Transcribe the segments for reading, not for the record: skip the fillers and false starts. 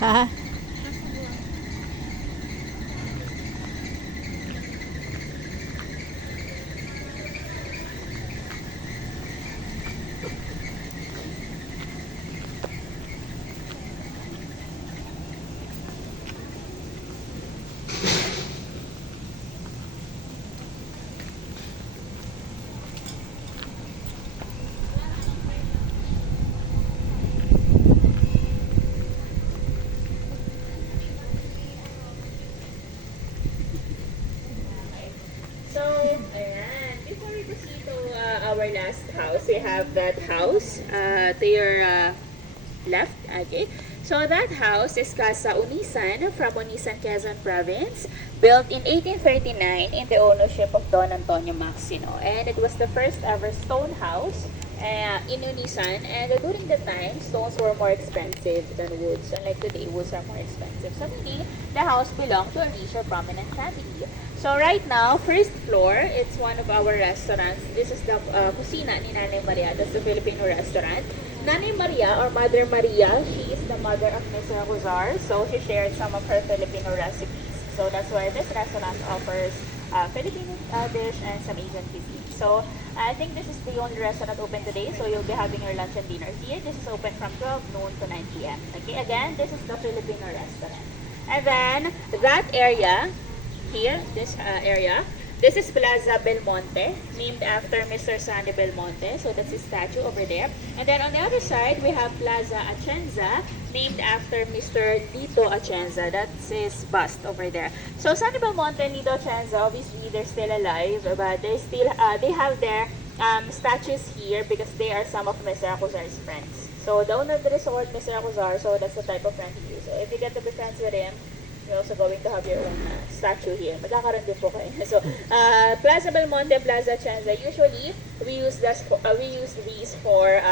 Ha? So, ayan. Before we proceed to our last house, we have that house to your left. Okay. So that house is Casa Unisan from Unisan, Quezon Province, built in 1839 in the ownership of Don Antonio Maxino. And it was the first ever stone house in Unisan. And during the time, stones were more expensive than woods. Unlike today, woods are more expensive. So meaning, the house belonged to a rich or prominent family. So right now, first floor, it's one of our restaurants. This is the kusina ni Nanay Maria. That's the Filipino restaurant. Nanay Maria or Mother Maria, she is the mother of Mr. Guzar. So she shared some of her Filipino recipes. So that's why this restaurant offers Filipino dish and some Asian cuisine. So I think this is the only restaurant open today. So you'll be having your lunch and dinner here. This is open from 12 noon to 9 p.m. Okay, again, this is the Filipino restaurant. And then that area, here, this area, this is Plaza Belmonte, named after Mr. Sandy Belmonte. So that's his statue over there. And then on the other side, we have Plaza Aenza, named after Mr. Dito Aenza. That's his bust over there. So Sandy Belmonte and Dito Aenza, obviously they're still alive, but they have their statues here because they are some of Mr. Acuzar's friends. So the owner of the resort, Mr. Acuzar, so that's the type of friend he is. So if you get to be friends with him, you're also going to have your own statue here. Magkakaroon din po kayo. So, Plaza Belmonte, Plaza Aenza, usually, we use these for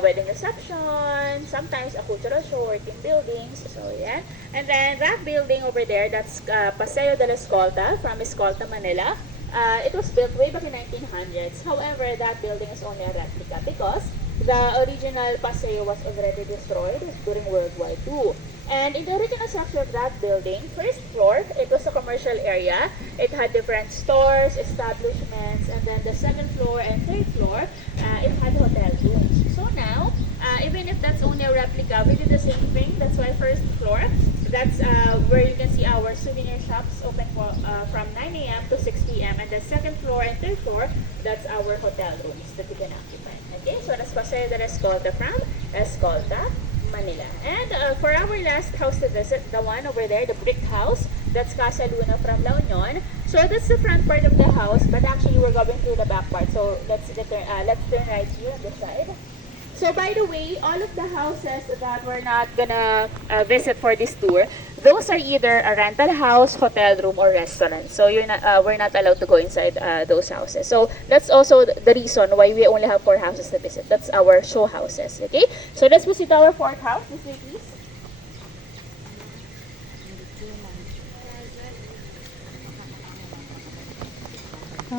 wedding reception, sometimes a cultural show or team buildings. So, yeah. And then, that building over there, that's Paseo de la Escolta from Escolta, Manila. It was built way back in 1900s. However, that building is only a replica because the original Paseo was already destroyed during World War II. And in the original structure of that building, first floor, it was a commercial area. It had different stores, establishments, and then the second floor and third floor, it had hotel rooms. So now, even if that's only a replica, we did the same thing. That's why first floor, that's where you can see our souvenir shops open from 9 a.m. to 6 p.m. And the second floor and third floor, that's our hotel rooms that you can occupy. Okay, so that's Paseo de la Escolta from Escolta, Manila. And for our last house to visit, the one over there, the brick house, that's Casa Luna from La Union. So that's the front part of the house, but actually we're going through the back part. So let's turn right here on this side. So by the way, all of the houses that we're not gonna visit for this tour, those are either a rental house, hotel room, or restaurant. So we're not allowed to go inside those houses. So that's also the reason why we only have 4 houses to visit. That's our show houses. Okay. So let's visit our 4th house. This way, please.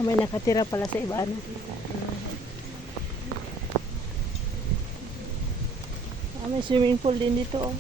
May nakatira pala sa iba, ano? May swimming pool din dito, oh.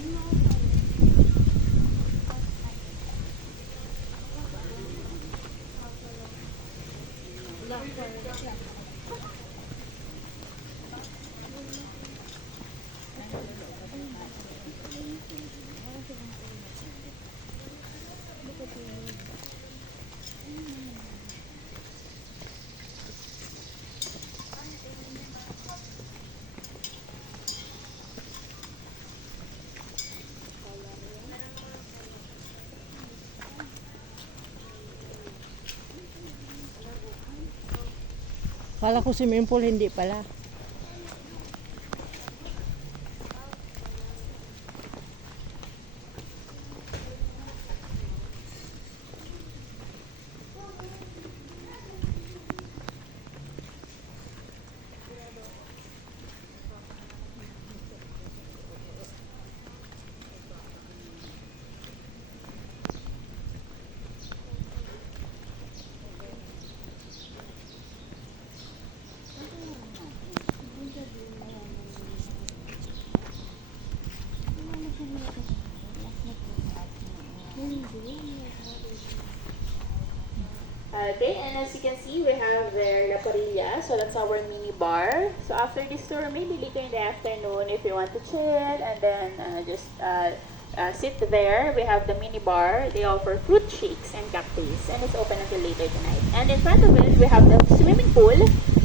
Kala ko swimming pool, hindi pala. Okay, and as you can see, we have there La Parilla, so that's our mini bar. So after this tour, maybe later in the afternoon, if you want to chill and then just sit there, we have the mini bar. They offer fruit shakes and cocktails, and it's open until later tonight. And in front of it, we have the swimming pool.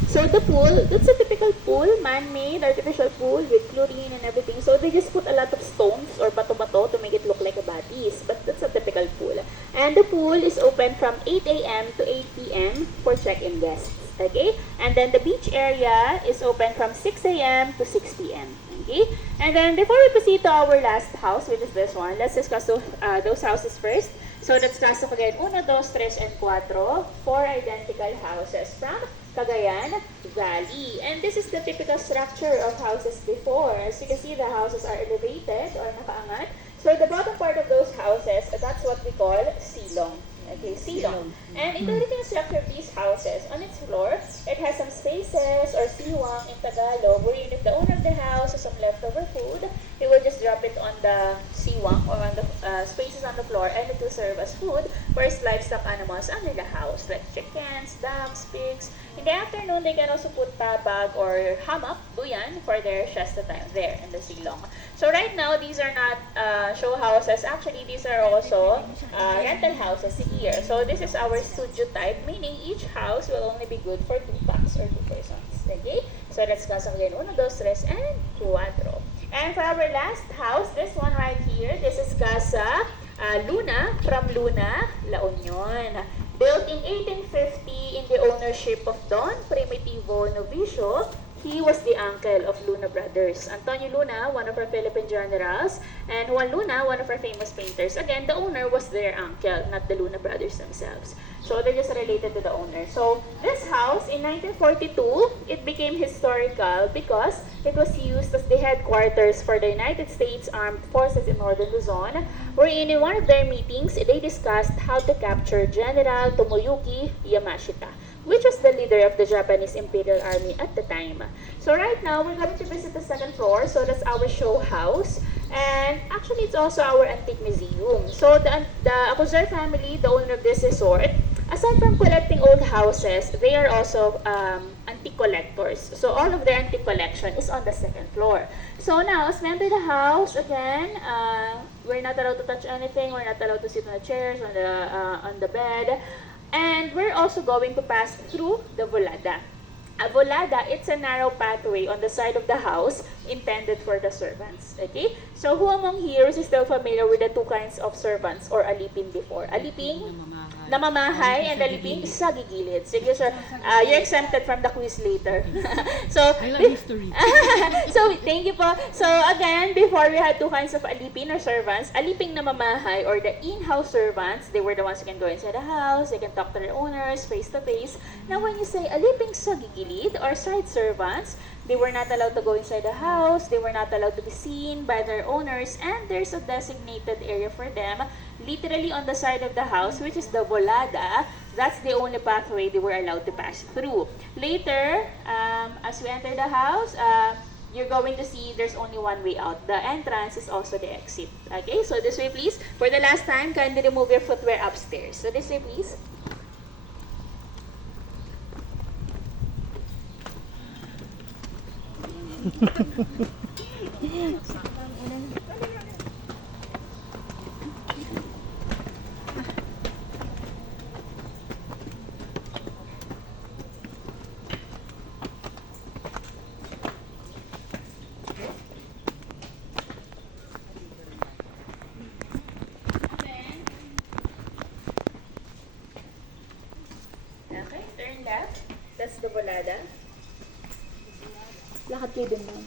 So the pool, that's a typical pool, man-made, artificial pool with chlorine and everything. So they just put a lot of stones or bato-bato to make it look like a batis. But that's a typical pool. And the pool is open from 8 a.m. to 8 p.m. for check-in guests. Okay? And then the beach area is open from 6 a.m. to 6 p.m. Okay? And then before we proceed to our last house, which is this one, let's discuss those houses first. So that's Casa Cagayan 1, 2, 3, and 4. 4 identical houses from Cagayan Valley. And this is the typical structure of houses before. As you can see, the houses are elevated or nakaangat. So the bottom part of those houses, that's what we call silong. Okay, silong. And in the living structure of these houses, on its floor, it has some spaces or siwang in Tagalog, wherein if the owner of the house has some leftover food, he will just drop it on the siwang or on the spaces on the floor, and it will serve as food for his livestock animals under the house, like chickens, ducks, pigs. In the afternoon, they can also put tabag or hammock, buyan, for their siesta time there in the silong. So right now, these are not show houses. Actually, these are also rental houses here. So this is our studio type, meaning each house will only be good for 2 packs or 2 persons. Okay? So that's Casa Cagayan 1, 2, 3, and 4. And for our last house, this one right here, this is Casa Luna from Luna, La Union. Built in 1850 in the ownership of Don Primitivo Novicio. He was the uncle of Luna brothers. Antonio Luna, one of our Philippine generals, and Juan Luna, one of our famous painters. Again, the owner was their uncle, not the Luna brothers themselves. So they're just related to the owner. So this house, in 1942, it became historical because it was used as the headquarters for the United States Armed Forces in Northern Luzon, wherein in one of their meetings, they discussed how to capture General Tomoyuki Yamashita, which was the leader of the Japanese Imperial Army at the time. So right now, we're going to visit the second floor. So that's our show house. And actually, it's also our antique museum. So the Acuzar family, the owner of this resort, aside from collecting old houses, they are also antique collectors. So all of their antique collection is on the second floor. So now, as we enter the house, again, we're not allowed to touch anything. We're not allowed to sit on the chairs, on the bed. And we're also going to pass through the volada. A volada, it's a narrow pathway on the side of the house intended for the servants. Okay? So who among here is still familiar with the 2 kinds of servants or alipin before? Aliping namamahay and aliping sa gigilid. Sige, sir. You're exempted from the quiz later. So, I love history. So, thank you po. So, again, before we had 2 kinds of alipin or servants, aliping namamahay or the in-house servants, they were the ones who can go inside the house, they can talk to their owners face to face. Now, when you say aliping sa gigilid or side servants, they were not allowed to go inside the house, they were not allowed to be seen by their owners, and there's a designated area for them, literally on the side of the house, which is the volada. That's the only pathway they were allowed to pass through. Later, as we enter the house, you're going to see there's only one way out. The entrance is also the exit. Okay, so this way please. For the last time, kindly remove your footwear upstairs. So this way please. Okay, turn left. That's the volada. Lakad kayo dun, ma'am.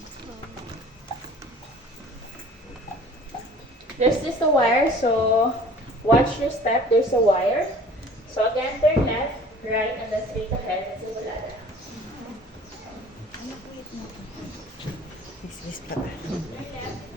There's just a wire, so watch your step. There's a wire. So again, turn left, right, and then straight ahead. That's the volada. Turn left.